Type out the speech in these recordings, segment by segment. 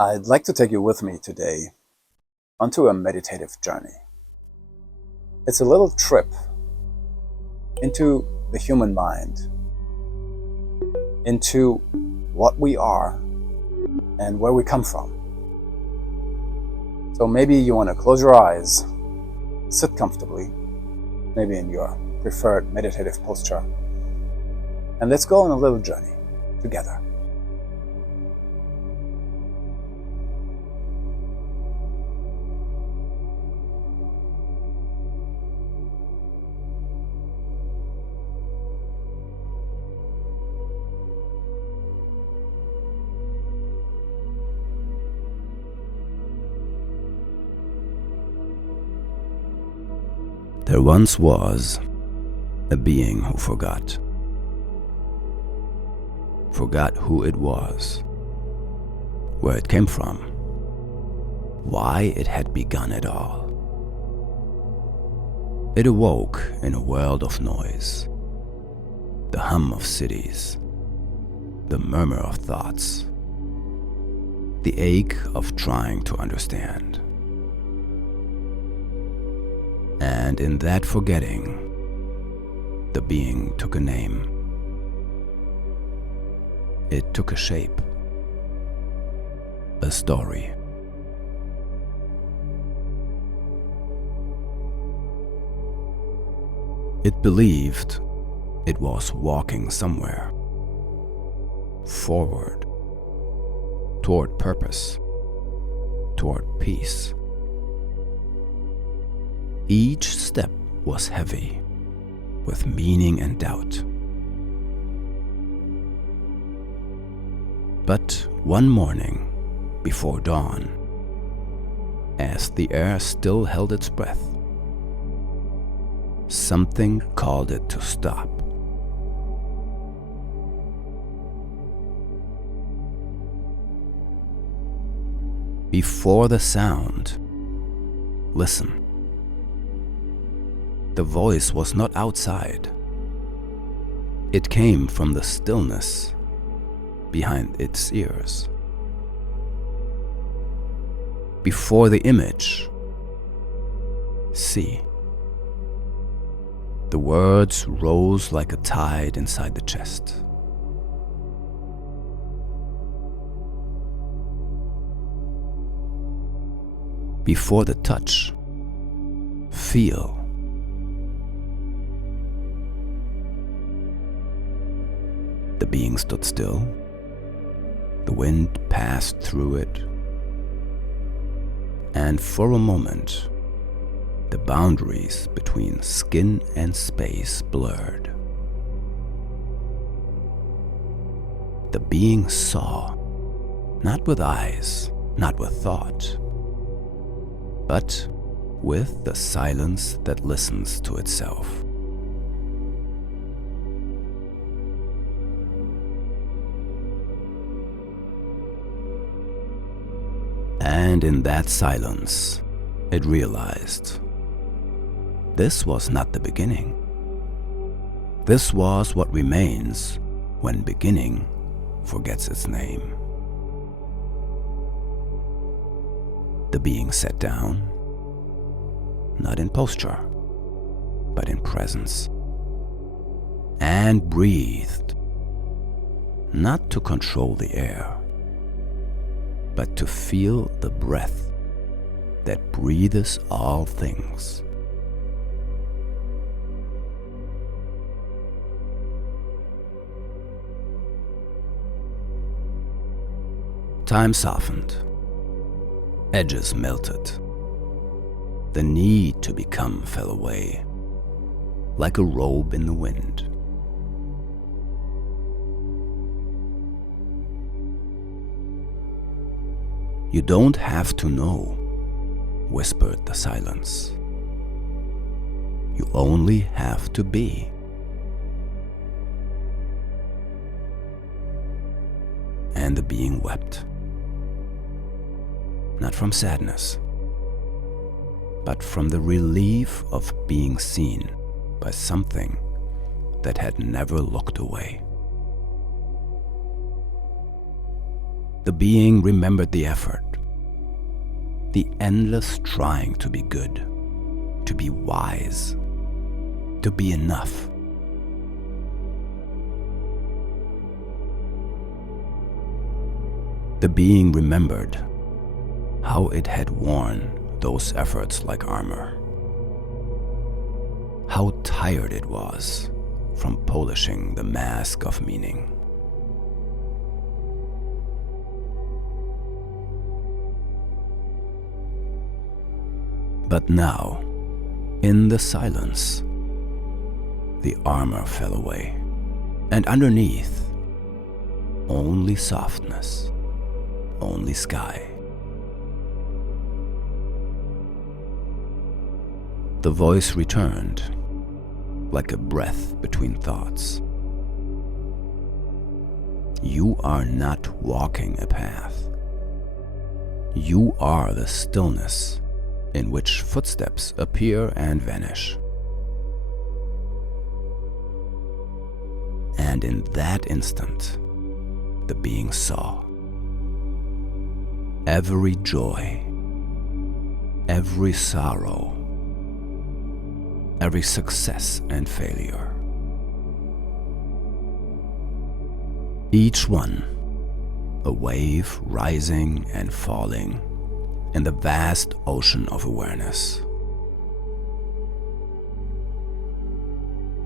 I'd like to take you with me today onto a meditative journey. It's a little trip into the human mind, into what we are and where we come from. So maybe you want to close your eyes, sit comfortably, maybe in your preferred meditative posture, and let's go on a little journey together. There once was a being who forgot who it was, where it came from, why it had begun it all. It awoke in a world of noise, the hum of cities, the murmur of thoughts, the ache of trying to understand. And in that forgetting, the being took a name. It took a shape, a story. It believed it was walking somewhere, forward, toward purpose, toward peace. Each step was heavy with meaning and doubt. But one morning before dawn, as the air still held its breath, something called it to stop. Before the sound, listen. The voice was not outside. It came from the stillness behind its ears. Before the image, see. The words rose like a tide inside the chest. Before the touch, feel. The being stood still. The wind passed through it. And for a moment, the boundaries between skin and space blurred. The being saw, not with eyes, not with thought, but with the silence that listens to itself. And in that silence, it realized this was not the beginning. This was what remains when beginning forgets its name. The being sat down, not in posture, but in presence, and breathed, not to control the air, but to feel the breath that breathes all things. Time softened, edges melted. The need to become fell away, like a robe in the wind. You don't have to know, whispered the silence. You only have to be. And the being wept. Not from sadness, but from the relief of being seen by something that had never looked away. the being remembered the effort, the endless trying to be good, to be wise, to be enough. The being remembered how it had worn those efforts like armor, how tired it was from polishing the mask of meaning. But now, in the silence, the armor fell away, and underneath, only softness, only sky. The voice returned, like a breath between thoughts. You are not walking a path. You are the stillness in which footsteps appear and vanish. And in that instant, the being saw. Every joy, every sorrow, every success and failure. Each one, a wave rising and falling in the vast ocean of awareness.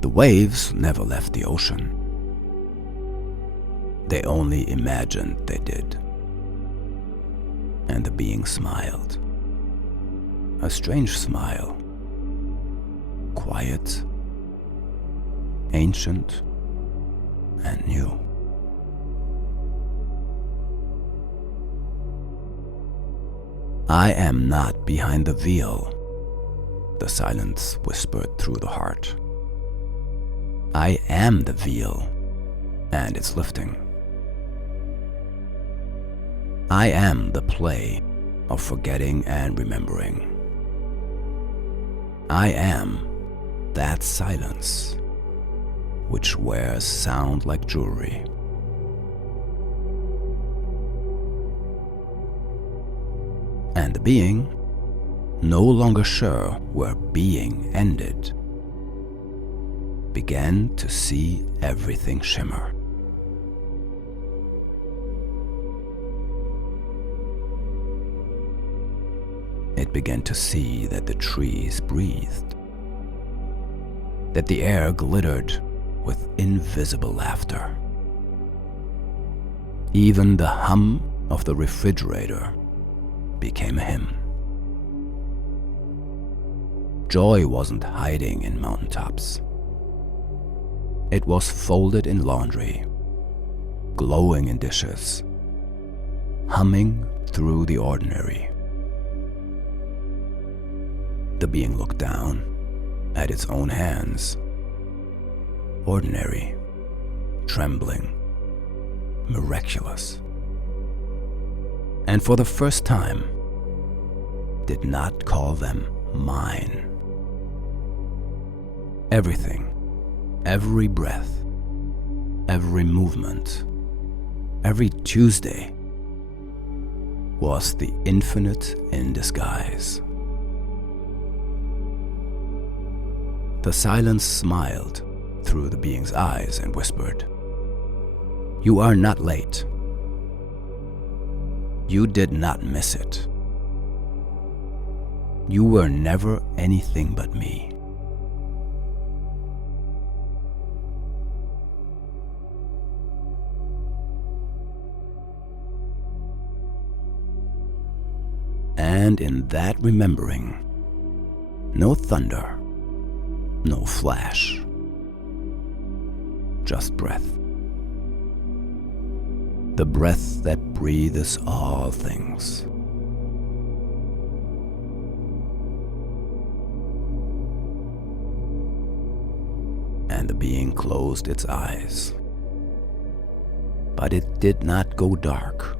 The waves never left the ocean. They only imagined they did. And the being smiled. A strange smile. Quiet, ancient, and new. I am not behind the veil, the silence whispered through the heart. I am the veil, and it's lifting. I am the play of forgetting and remembering. I am that silence which wears sound like jewelry. And the being, no longer sure where being ended, began to see everything shimmer. It began to see that the trees breathed, that the air glittered with invisible laughter. Even the hum of the refrigerator became a hymn. Joy wasn't hiding in mountaintops. It was folded in laundry, glowing in dishes, humming through the ordinary. The being looked down at its own hands, ordinary, trembling, miraculous, and for the first time did not call them mine. Everything, every breath, every movement, every Tuesday was the infinite in disguise. The silence smiled through the being's eyes and whispered, "You are not late. You did not miss it. You were never anything but me." And in that remembering, no thunder, no flash, just breath. The breath that breathes all things. And the being closed its eyes. But it did not go dark.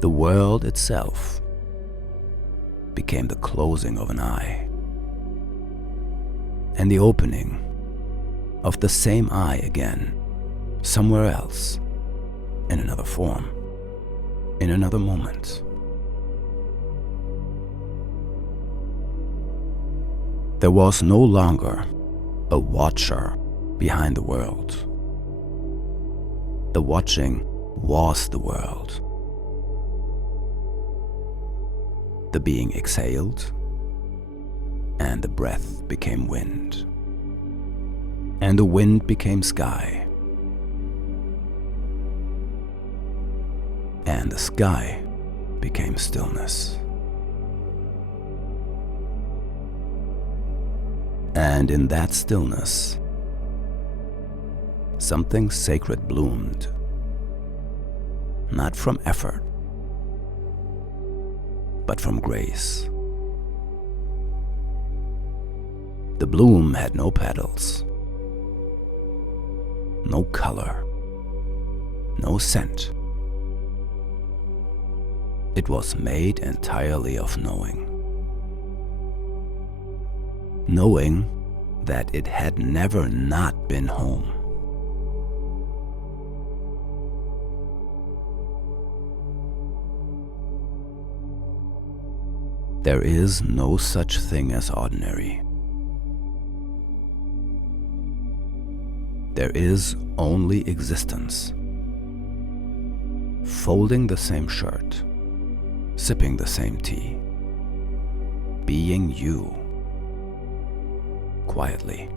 The world itself became the closing of an eye, and the opening of the same eye again, somewhere else, in another form, in another moment. There was no longer a watcher behind the world. The watching was the world. The being exhaled, and the breath became wind, and the wind became sky, and the sky became stillness. And in that stillness, something sacred bloomed, not from effort, but from grace. The bloom had no petals, no color, no scent. It was made entirely of knowing. Knowing that it had never not been home. There is no such thing as ordinary. There is only existence. Folding the same shirt, sipping the same tea, being you. Quietly.